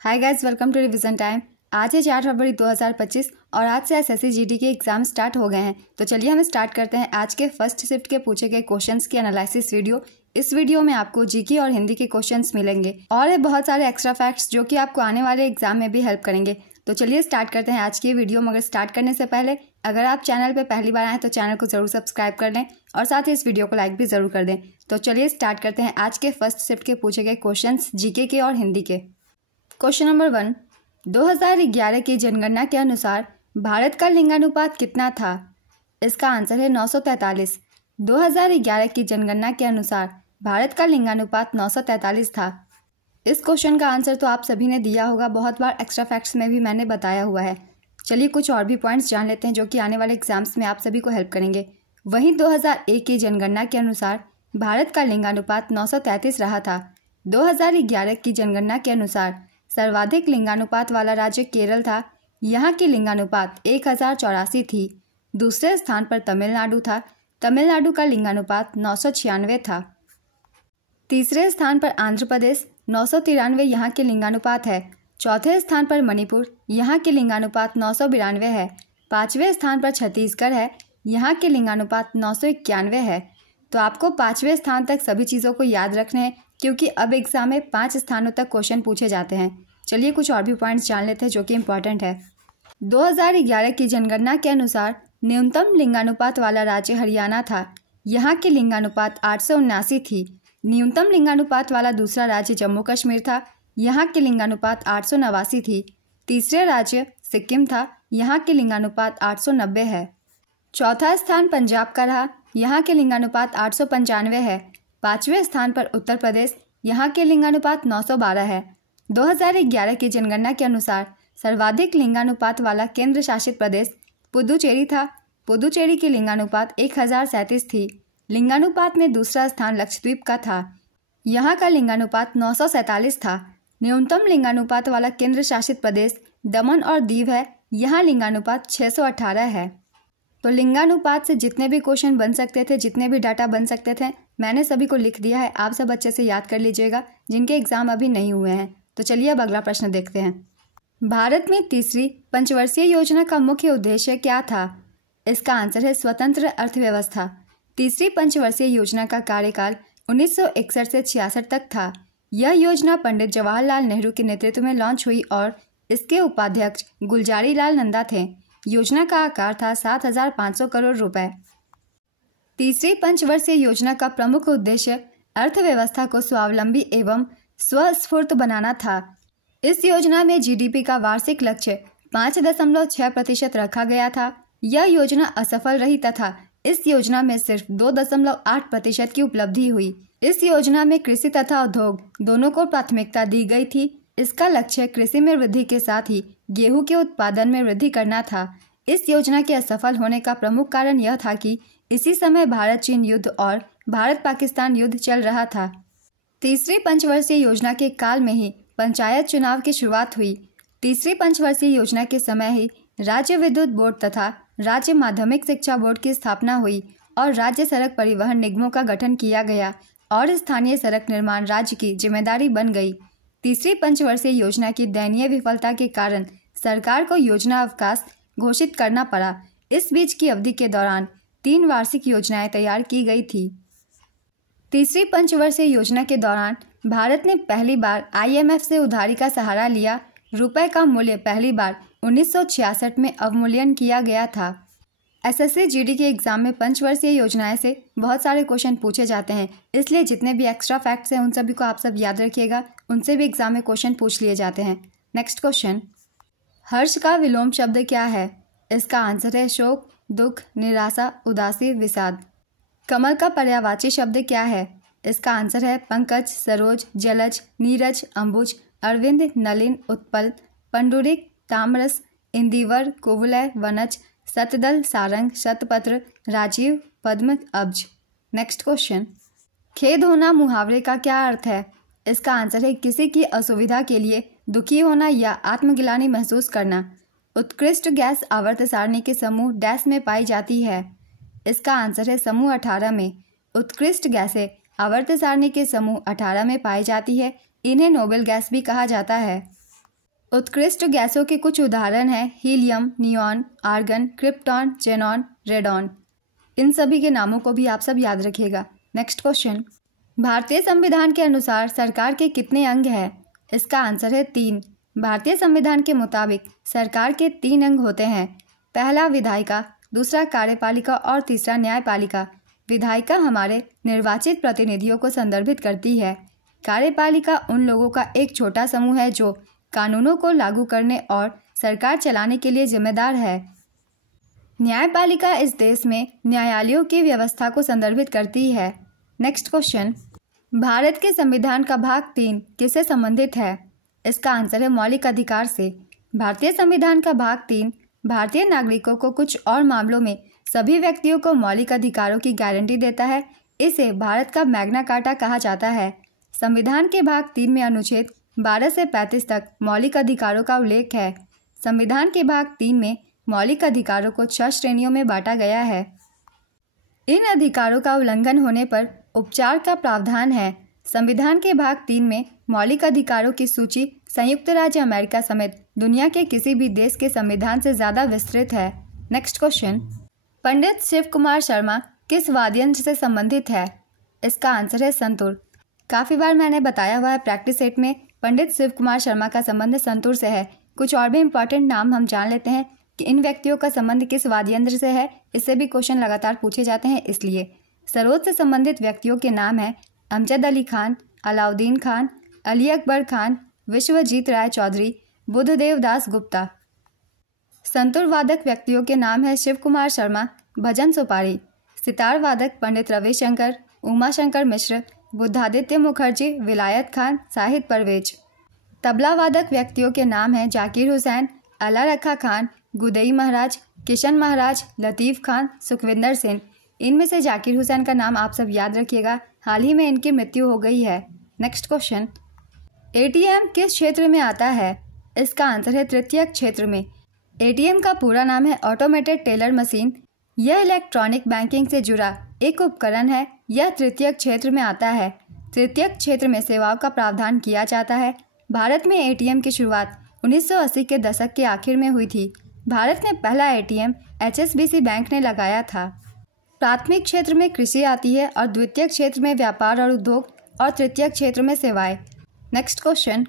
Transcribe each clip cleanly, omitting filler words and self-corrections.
Hi guys, welcome to revision time. आज है 4 फरवरी 2025 और आज से एसएससी जीडी के एग्जाम स्टार्ट हो गए हैं। तो चलिए हम स्टार्ट करते हैं आज के फर्स्ट शिफ्ट के पूछे गए क्वेश्चंस की एनालिसिस वीडियो। इस वीडियो में आपको जीके और हिंदी के क्वेश्चंस मिलेंगे और बहुत सारे एक्स्ट्रा फैक्ट्स जो कि आपको आने वाले एग्जाम में भी हेल्प करेंगे। तो चलिए स्टार्ट करते हैं आज की वीडियो। मगर स्टार्ट करने से पहले अगर आप चैनल पर पहली बार आए तो चैनल को जरूर सब्सक्राइब कर लें और साथ ही इस वीडियो को लाइक भी जरूर कर दें। तो चलिए स्टार्ट करते हैं आज के फर्स्ट शिफ्ट के पूछे गए क्वेश्चन जीके के और हिंदी के। क्वेश्चन नंबर 1, 2011 की जनगणना के अनुसार भारत का लिंगानुपात कितना था? इसका आंसर है 943। 2011 की जनगणना के अनुसार भारत का लिंगानुपात 943 था। इस क्वेश्चन का आंसर तो आप सभी ने दिया होगा, बहुत बार एक्स्ट्रा फैक्ट्स में भी मैंने बताया हुआ है। चलिए कुछ और भी पॉइंट्स जान लेते हैं जो कि आने वाले एग्जाम्स में आप सभी को हेल्प करेंगे। वहीं 2001 की जनगणना के अनुसार भारत का लिंगानुपात 933 रहा था। 2011 की जनगणना के अनुसार सर्वाधिक लिंगानुपात वाला राज्य केरल था। यहाँ की लिंगानुपात 1084 थी। दूसरे स्थान पर तमिलनाडु था। तमिलनाडु का लिंगानुपात 996 था। तीसरे स्थान पर आंध्र प्रदेश 993 यहाँ के लिंगानुपात है। चौथे स्थान पर मणिपुर, यहाँ के लिंगानुपात 992 है। पाँचवें स्थान पर छत्तीसगढ़ है, यहाँ के लिंगानुपात 991 है। तो आपको 5वें स्थान तक सभी चीज़ों को याद रखना है क्योंकि अब एग्जाम में 5 स्थानों तक क्वेश्चन पूछे जाते हैं। चलिए कुछ और भी पॉइंट्स जान लेते हैं जो कि इम्पोर्टेंट है। 2011 की जनगणना के अनुसार न्यूनतम लिंगानुपात वाला राज्य हरियाणा था। यहाँ की लिंगानुपात 879 थी। न्यूनतम लिंगानुपात वाला दूसरा राज्य जम्मू कश्मीर था। यहाँ की लिंगानुपात 889 थी। तीसरे राज्य सिक्किम था। यहाँ की लिंगानुपात 890 है। चौथा स्थान पंजाब का रहा। यहाँ के लिंगानुपात 895 है। पाँचवें स्थान पर उत्तर प्रदेश, यहाँ के लिंगानुपात 912 है। 2011 की जनगणना के अनुसार सर्वाधिक लिंगानुपात वाला केंद्र शासित प्रदेश पुदुचेरी था। पुदुचेरी की लिंगानुपात 1037 थी। लिंगानुपात में दूसरा स्थान लक्षद्वीप का था। यहाँ का लिंगानुपात 947 था। न्यूनतम लिंगानुपात वाला केंद्र शासित प्रदेश दमन और दीव है। यहाँ लिंगानुपात 618 है। तो लिंगानुपात से जितने भी क्वेश्चन बन सकते थे, जितने भी डाटा बन सकते थे, मैंने सभी को लिख दिया है। आप सब अच्छे से याद कर लीजिएगा जिनके एग्जाम अभी नहीं हुए हैं। तो चलिए अब अगला प्रश्न देखते हैं। भारत में तीसरी पंचवर्षीय योजना का मुख्य उद्देश्य क्या था? इसका आंसर है स्वतंत्र अर्थव्यवस्था। तीसरी पंचवर्षीय योजना का कार्यकाल 1961 से 66 तक था। यह योजना पंडित जवाहरलाल नेहरू के नेतृत्व में लॉन्च हुई और इसके उपाध्यक्ष गुलजारी लाल नंदा थे। योजना का आकार था 7,500 करोड़ रुपए। तीसरी पंचवर्षीय योजना का प्रमुख उद्देश्य अर्थव्यवस्था को स्वावलंबी एवं स्वस्फूर्त बनाना था। इस योजना में जीडीपी का वार्षिक लक्ष्य 5.6% रखा गया था। यह योजना असफल रही तथा इस योजना में सिर्फ 2.8% की उपलब्धि हुई। इस योजना में कृषि तथा उद्योग दोनों को प्राथमिकता दी गई थी। इसका लक्ष्य कृषि में वृद्धि के साथ ही गेहूं के उत्पादन में वृद्धि करना था। इस योजना के असफल होने का प्रमुख कारण यह था कि इसी समय भारत चीन युद्ध और भारत पाकिस्तान युद्ध चल रहा था। तीसरी पंचवर्षीय योजना के काल में ही पंचायत चुनाव की शुरुआत हुई। तीसरी पंचवर्षीय योजना के समय ही राज्य विद्युत बोर्ड तथा राज्य माध्यमिक शिक्षा बोर्ड की स्थापना हुई और राज्य सड़क परिवहन निगमों का गठन किया गया और स्थानीय सड़क निर्माण राज्य की जिम्मेदारी बन गई। तीसरी पंचवर्षीय योजना की दयनीय विफलता के कारण सरकार को योजना अवकाश घोषित करना पड़ा। इस बीच की अवधि के दौरान 3 वार्षिक योजनाएं तैयार की गई थी। तीसरी पंचवर्षीय योजना के दौरान भारत ने पहली बार IMF से उधारी का सहारा लिया। रुपए का मूल्य पहली बार 1966 में अवमूल्यन किया गया था। एसएससी जीडी के एग्जाम में पंचवर्षीय योजनाएं से बहुत सारे क्वेश्चन पूछे जाते हैं, इसलिए जितने भी एक्स्ट्रा फैक्ट्स हैं उन सभी को आप सब याद रखिएगा। उनसे भी एग्जाम में क्वेश्चन पूछ लिए जाते हैं। नेक्स्ट क्वेश्चन, हर्ष का विलोम शब्द क्या है? इसका आंसर है शोक, दुख, निराशा, उदासी, विषाद। कमल का पर्यायवाची शब्द क्या है? इसका आंसर है पंकज, सरोज, जलज, नीरज, अंबुज, अरविंद, नलिन, उत्पल, पंडुरिक, तामरस, इंदिवर, कुवलय, वनज, सतदल, सारंग, शतपत्र, राजीव, पद्म, अब्ज। नेक्स्ट क्वेश्चन, खेद होना मुहावरे का क्या अर्थ है? इसका आंसर है किसी की असुविधा के लिए दुखी होना या आत्मग्लानि महसूस करना। उत्कृष्ट गैस आवर्त सारणी के समूह डैश में पाई जाती है। इसका आंसर है समूह 18 में। उत्कृष्ट गैसें आवर्त सारणी के समूह 18 में पाई जाती है। इन्हें नोबेल गैस भी कहा जाता है। उत्कृष्ट गैसों के कुछ उदाहरण हैं helium, neon, argon, krypton, xenon, radon. इन सभी के नामों को भी आप सब याद रखिएगा। नेक्स्ट क्वेश्चन, भारतीय संविधान के अनुसार सरकार के कितने अंग हैं? इसका आंसर है 3। भारतीय संविधान के मुताबिक सरकार के 3 अंग होते हैं। पहला विधायिका, दूसरा कार्यपालिका और तीसरा न्यायपालिका। विधायिका हमारे निर्वाचित प्रतिनिधियों को संदर्भित करती है। कार्यपालिका उन लोगों का एक छोटा समूह है जो कानूनों को लागू करने और सरकार चलाने के लिए जिम्मेदार है। न्यायपालिका इस देश में न्यायालयों की व्यवस्था को संदर्भित करती है। नेक्स्ट क्वेश्चन, भारत के संविधान का भाग 3 किससे संबंधित है? इसका आंसर है मौलिक अधिकार से। भारतीय संविधान का भाग 3 भारतीय नागरिकों को कुछ और मामलों में सभी व्यक्तियों को मौलिक अधिकारों की गारंटी देता है। इसे भारत का मैग्ना कार्टा कहा जाता है। संविधान के भाग 3 में अनुच्छेद 12 से 35 तक मौलिक अधिकारों का उल्लेख है। संविधान के भाग 3 में मौलिक अधिकारों को 6 श्रेणियों में बांटा गया है। इन अधिकारों का उल्लंघन होने पर उपचार का प्रावधान है। संविधान के भाग 3 में मौलिक अधिकारों की सूची संयुक्त राज्य अमेरिका समेत दुनिया के किसी भी देश के संविधान से ज़्यादा विस्तृत है। नेक्स्ट क्वेश्चन, पंडित शिव कुमार शर्मा किस वाद्य यंत्र से संबंधित है? इसका आंसर है संतूर। काफ़ी बार मैंने बताया हुआ है प्रैक्टिस सेट में पंडित शिव कुमार शर्मा का संबंध संतूर से है। कुछ और भी इंपॉर्टेंट नाम हम जान लेते हैं कि इन व्यक्तियों का संबंध किस वाद्य यंत्र से है। इससे भी क्वेश्चन लगातार पूछे जाते हैं, इसलिए सरोद से संबंधित व्यक्तियों के नाम हैं अमजद अली खान, अलाउद्दीन खान, अली अकबर खान, विश्वजीत राय चौधरी, बुद्धदेव दास गुप्ता। संतूर वादक व्यक्तियों के नाम है शिव कुमार शर्मा, भजन सुपारी। सितार वादक पंडित रविशंकर, उमा शंकर मिश्र, बुद्धादित्य मुखर्जी, विलायत खान, साहिद परवेज। तबला वादक व्यक्तियों के नाम हैं जाकिर हुसैन, अला रखा खान, गुदई महाराज, किशन महाराज, लतीफ़ खान, सुखविंदर सेन। इनमें से जाकिर हुसैन का नाम आप सब याद रखिएगा, हाल ही में इनकी मृत्यु हो गई है। नेक्स्ट क्वेश्चन, एटीएम किस क्षेत्र में आता है? इसका आंसर है तृतीयक क्षेत्र में। एटीएम का पूरा नाम है ऑटोमेटेड टेलर मशीन। यह इलेक्ट्रॉनिक बैंकिंग से जुड़ा एक उपकरण है। यह तृतीयक क्षेत्र में आता है। तृतीयक क्षेत्र में सेवाओं का प्रावधान किया जाता है। भारत में एटीएम की शुरुआत 1980 के दशक के आखिर में हुई थी। भारत में पहला एटीएम HSBC बैंक ने लगाया था। प्राथमिक क्षेत्र में कृषि आती है और द्वितीयक क्षेत्र में व्यापार और उद्योग और तृतीयक क्षेत्र में सेवाएं। नेक्स्ट क्वेश्चन,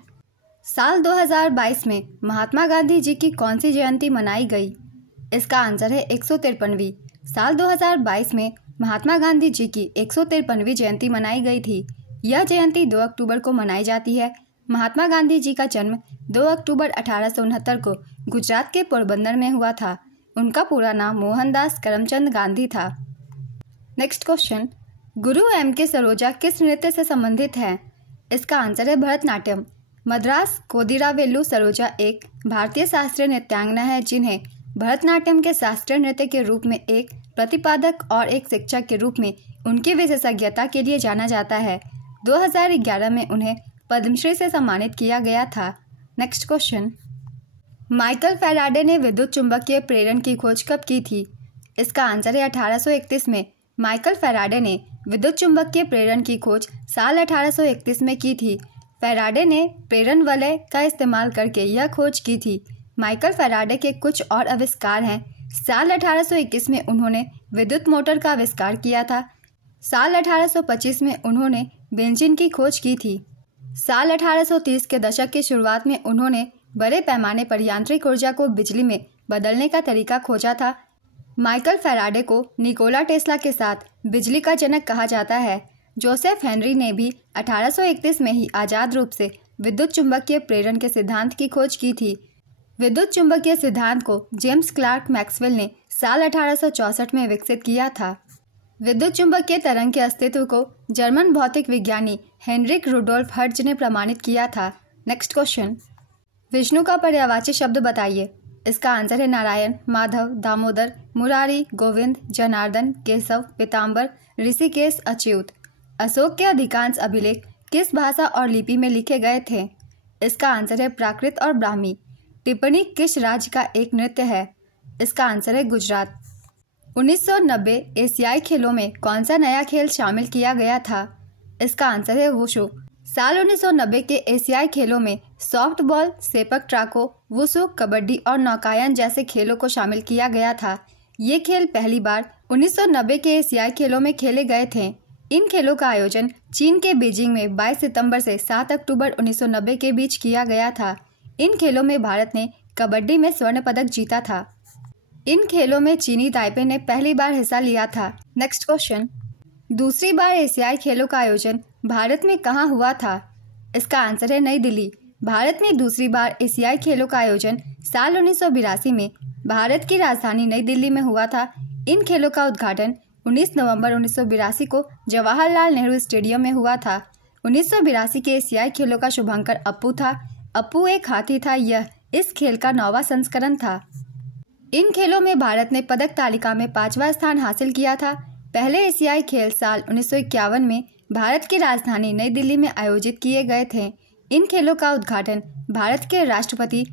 साल 2022 में महात्मा गांधी जी की कौन सी जयंती मनाई गई? इसका आंसर है 153वीं। साल 2022 में महात्मा गांधी जी की 153वीं जयंती मनाई गई थी। यह जयंती 2 अक्टूबर को मनाई जाती है। महात्मा गांधी जी का जन्म 2 अक्टूबर 1869 को गुजरात के पोरबंदर में हुआ था। उनका पूरा नाम मोहनदास करमचंद गांधी था। नेक्स्ट क्वेश्चन, गुरु M.K. सरोजा किस नृत्य से संबंधित है? इसका आंसर है भरतनाट्यम। मद्रास कोदिरावेल्लू सरोजा एक भारतीय शास्त्रीय नृत्यांगना है जिन्हें भरतनाट्यम के शास्त्रीय नृत्य के रूप में एक प्रतिपादक और एक शिक्षक के रूप में उनकी विशेषज्ञता के लिए जाना जाता है। 2011 में उन्हें पद्मश्री से सम्मानित किया गया था। नेक्स्ट क्वेश्चन, माइकल फैराडे ने विद्युत चुंबकीय प्रेरण की खोज कब की थी? इसका आंसर है 1831 में। माइकल फैराडे ने विद्युत चुंबकीय प्रेरण की खोज साल 1831 में की थी। फैराडे ने प्रेरण वलय का इस्तेमाल करके यह खोज की थी। माइकल फैराडे के कुछ और आविष्कार हैं। साल 1821 में उन्होंने विद्युत मोटर का आविष्कार किया था। साल 1825 में उन्होंने बेंजीन की खोज की थी। साल 1830 के दशक की शुरुआत में उन्होंने बड़े पैमाने पर यांत्रिक ऊर्जा को बिजली में बदलने का तरीका खोजा था। माइकल फैराडे को निकोला टेस्ला के साथ बिजली का जनक कहा जाता है। जोसेफ हेनरी ने भी 1831 में ही आज़ाद रूप से विद्युत चुंबकीय प्रेरण के सिद्धांत की खोज की थी। विद्युत चुंबकीय सिद्धांत को जेम्स क्लार्क मैक्सवेल ने साल 1864 में विकसित किया था। विद्युत चुंबकीय तरंग के अस्तित्व को जर्मन भौतिक विज्ञानी हेनरिक रुडोल्फ हर्ट्ज ने प्रमाणित किया था। नेक्स्ट क्वेश्चन, विष्णु का पर्यायवाची शब्द बताइए। इसका आंसर है नारायण, माधव, दामोदर, मुरारी, गोविंद, जनार्दन, केशव, पीताम्बर, ऋषिकेश, अच्युत। अशोक के अधिकांश अभिलेख किस भाषा और लिपि में लिखे गए थे? इसका आंसर है प्राकृत और ब्राह्मी। टिप्पणी किस राज्य का एक नृत्य है? इसका आंसर है गुजरात। 1990 एशियाई खेलों में कौन सा नया खेल शामिल किया गया था? इसका आंसर है वुशु। साल 1990 के एशियाई खेलों में softball, sepak takraw, wushu, kabaddi और नौकायन जैसे खेलों को शामिल किया गया था। ये खेल पहली बार 1990 के एशियाई खेलों में खेले गए थे। इन खेलों का आयोजन चीन के बीजिंग में 22 सितंबर से 7 अक्टूबर 1990 के बीच किया गया था। इन खेलों में भारत ने कबड्डी में स्वर्ण पदक जीता था। इन खेलों में चीनी ताइपे ने पहली बार हिस्सा लिया था। नेक्स्ट क्वेश्चन, दूसरी बार एशियाई खेलों का आयोजन भारत में कहाँ हुआ था? इसका आंसर है नई दिल्ली। भारत में दूसरी बार एशियाई खेलों का आयोजन साल 1982 में भारत की राजधानी नई दिल्ली में हुआ था। इन खेलों का उद्घाटन 19 नवंबर 1982 को जवाहरलाल नेहरू स्टेडियम में हुआ था। 1982 के एशियाई खेलों का शुभांकर अप्पू था। अप्पू एक हाथी था। यह इस खेल का 9वां संस्करण था। इन खेलों में भारत ने पदक तालिका में 5वां स्थान हासिल किया था। पहले एशियाई खेल साल 1951 में भारत की राजधानी नई दिल्ली में आयोजित किए गए थे। इन खेलों का उद्घाटन भारत के राष्ट्रपति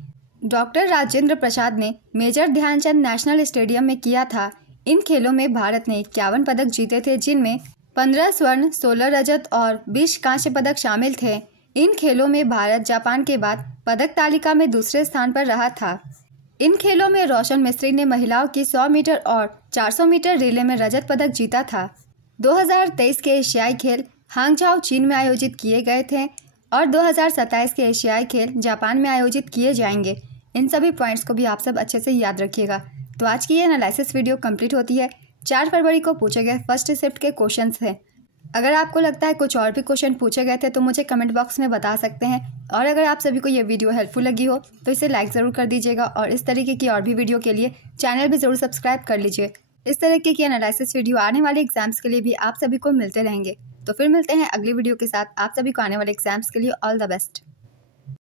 डॉक्टर राजेंद्र प्रसाद ने मेजर ध्यानचंद नेशनल स्टेडियम में किया था। इन खेलों में भारत ने 51 पदक जीते थे, जिनमें 15 स्वर्ण, 16 रजत और 20 कांस्य पदक शामिल थे। इन खेलों में भारत जापान के बाद पदक तालिका में दूसरे स्थान पर रहा था। इन खेलों में रोशन मिस्त्री ने महिलाओं की 100 मीटर और 400 मीटर रिले में रजत पदक जीता था। 2023 के एशियाई खेल हांगझाओ चीन में आयोजित किए गए थे और 2027 के एशियाई खेल जापान में आयोजित किए जाएंगे। इन सभी पॉइंट्स को भी आप सब अच्छे से याद रखिएगा। तो आज की ये एनालिसिस वीडियो कंप्लीट होती है। 4 फरवरी को पूछे गए फर्स्ट शिफ्ट के क्वेश्चंस थे। अगर आपको लगता है कुछ और भी क्वेश्चन पूछे गए थे तो मुझे कमेंट बॉक्स में बता सकते हैं। और अगर आप सभी को ये वीडियो हेल्पफुल लगी हो तो इसे लाइक ज़रूर कर दीजिएगा और इस तरीके की और भी वीडियो के लिए चैनल भी ज़रूर सब्सक्राइब कर लीजिए। इस तरीके की एनालिसिस वीडियो आने वाले एग्जाम्स के लिए भी आप सभी को मिलते रहेंगे। तो फिर मिलते हैं अगली वीडियो के साथ। आप सभी को आने वाले एग्जाम्स के लिए ऑल द बेस्ट।